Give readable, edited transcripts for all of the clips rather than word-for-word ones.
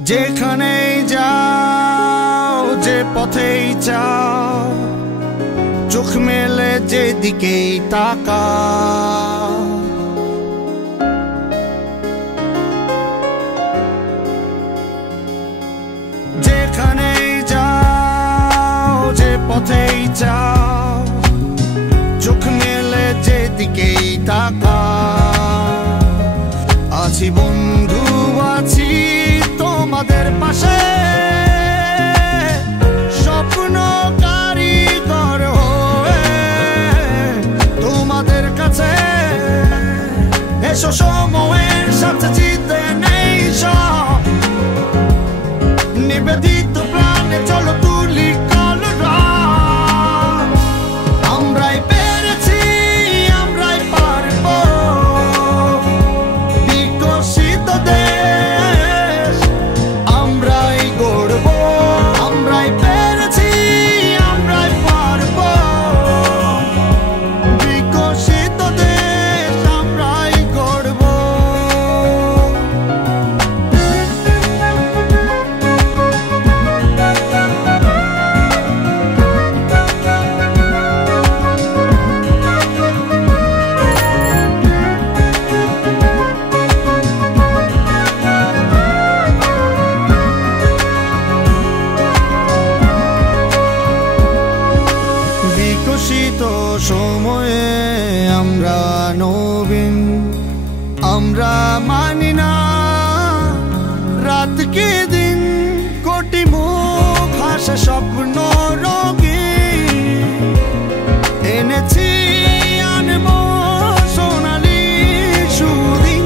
যেখানেই যাও যে পথেই যাও চোখ মেলে যেদিকেই তাকাও যেখানেই যাও যে পথেই যাও চোখ মেলে যেদিকেই তাকাও আছি বন্ধু আছি তোমাদের পাশে স্বপ্ন কারিগর হয়ে তোমাদের কাছে এসো সময়ের সাথে জিতে নেই সব নিবেদিত প্রাণে চলো তুলি কালরা আমরাই পেরেছি আমরাই পারবো বিকশিত দেশ আমরাই গড়ব আমরাই পেরেছি আমরাই পারবো বিকশিত দেশ আমরাই গড়ব বিকশিত সময়ে আমরা নবীন আমরা মানি না রাতকে দিন কোটি মুখ হাসে স্বপ্ন রঙিন এনেছি আনব সোনালি সুদিন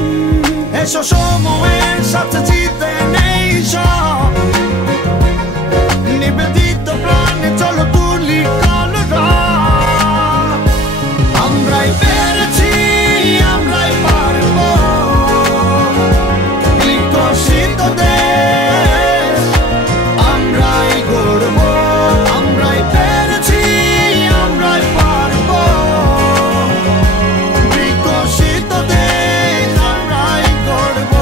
এসো সময়ের সাথে জিতে নেই সব নিবেদিত প্রাণে চলো তুলি কালরা আমরাই পেরেছি আমরাই পারবো বিকশিত দেশ আমরাই গড়ব আমরাই পেরেছি আমরাই পারবো বিকশিত দেশ আমরাই গড়ব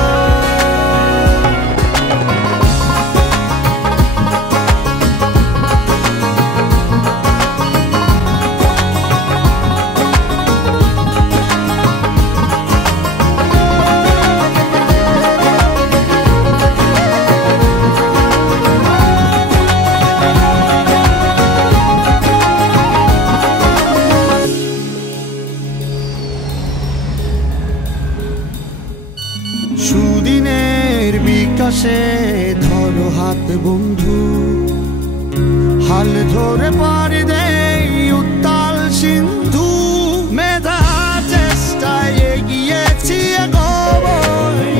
সুদিনের বিকাশে ধরো হাত বন্ধু হাল ধরে পারি দেই উত্তাল সিন্ধু মেধা চেষ্টায় এগিয়েছি এগোবই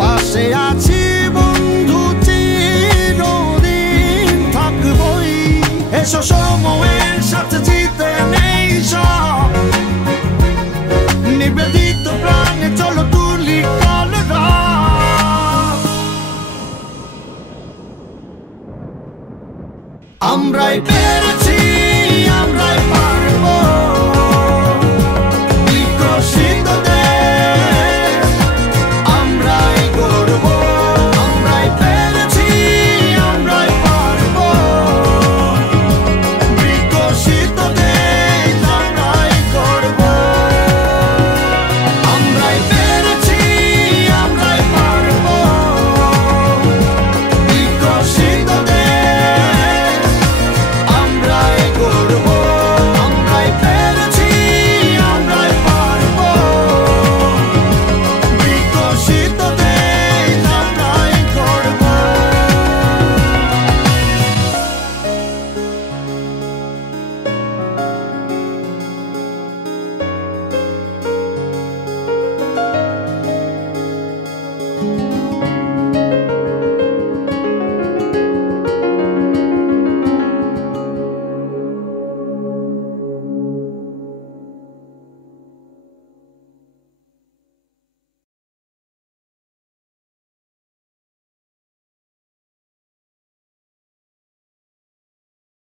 পাশে আছি বন্ধু চিরদিন থাকবই এসো সময়ের সাথে জিতে নেই সব নিবেদিত প্রাণে চলো তুলি কালরা আমরাই পেরেছি